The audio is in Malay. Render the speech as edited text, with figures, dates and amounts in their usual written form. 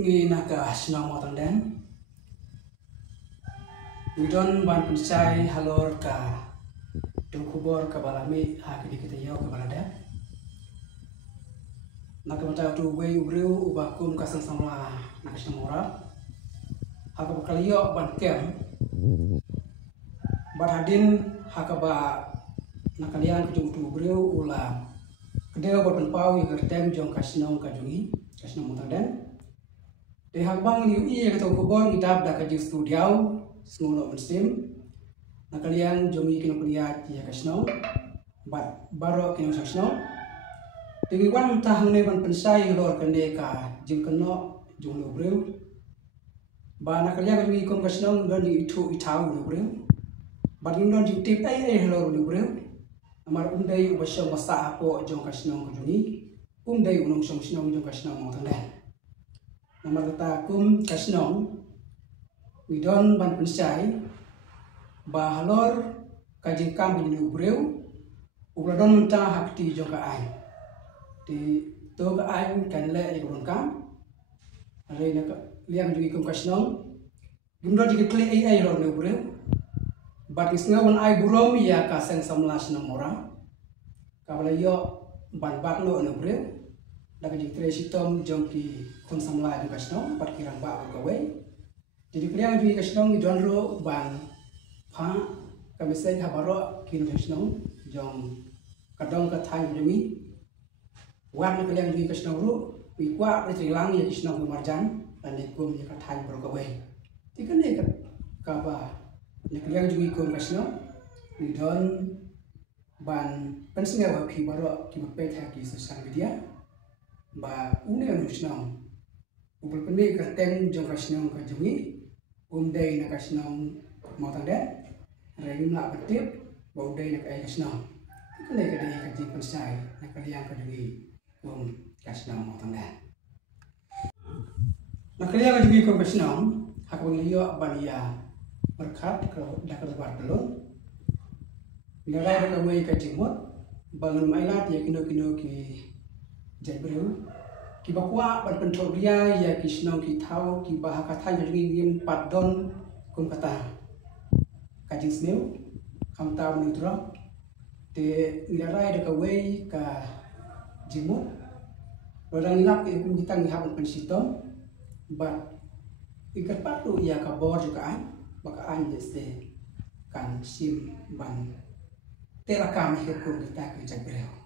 ngi naga sinong motong den widon ban pencai halor ka dukubor ka balami hakidi kita yau ka balada naga mata tu wei ubreu ubakum ka samla naga sinamora haka bakaliyo ban kem barhadin haka ba nakalian kejung tu ubreu ula kedeo bot penpau yang kertem jong kasinong kajungi kasinong motong den de hakbang ni iya kata kubor ngidap da kajing studiau sengulo mensim nakalian jomi kino kuliah ya kasno baro kino kasno tingi wan tahang ne ban pensai lor kende ka jing keno jung lo breu ba nakalian kajing ikon kasno don di itu itau lo breu ba ding don di tip ai lor lo breu amar undai ubasyo masa apo jong kasno kajungi undai unong song sino jong kasno mo tanda nama kata kum kasnong widon ban pensai bahalor kajing kam bini ubreu ubradon mentah hakti joka ai di to ka ai kan le ibron kam ale na liang jugi kum kasnong gimdo jigi kli ai ro ne ubreu bat isnga wan ai burom ya ka seng samlas nomora kabala yo ban bak lo ne ubreu daga jik tresi tom jongki kun samla di kasno pat kirang ba gawe jadi kliang di kasno ni donro ban pa kami sai habaro kin kasno jong kadong ka thai jemi wan kliang di kasno ru wi kwa ni trilang ya kasno marjan dan ikum ya ka thai bro gawe tikan ne ka ba ni kliang di kum kasno ni don ban pensinga wa pi baro ki pe tha ki social media ba une nusnong ubul peni kerteng jong kasnong kajungi umdai na kasnong motang den rengim la betip ba udai na kai kasnong ikale kadai kaji pensai na kaliang kajungi kasnong motang den na kaliang kajungi kasnong hak liyo bania berkat kalau dak lebar belum nilai ka mai kajimot bangun mailat ya kino ki jabreu ki bakwa ban pentor dia ya kisnong ki thau ki bahaka thai jing ngim padon kum kata kajing sneu kham taw ni tro te ilarai de ka wei ka jimut rodang lap ke kum kita ngihap pensitom ba ikat patu ya ka bor juga an baka an jeste kan sim ban telakam hikum kita ke jabreu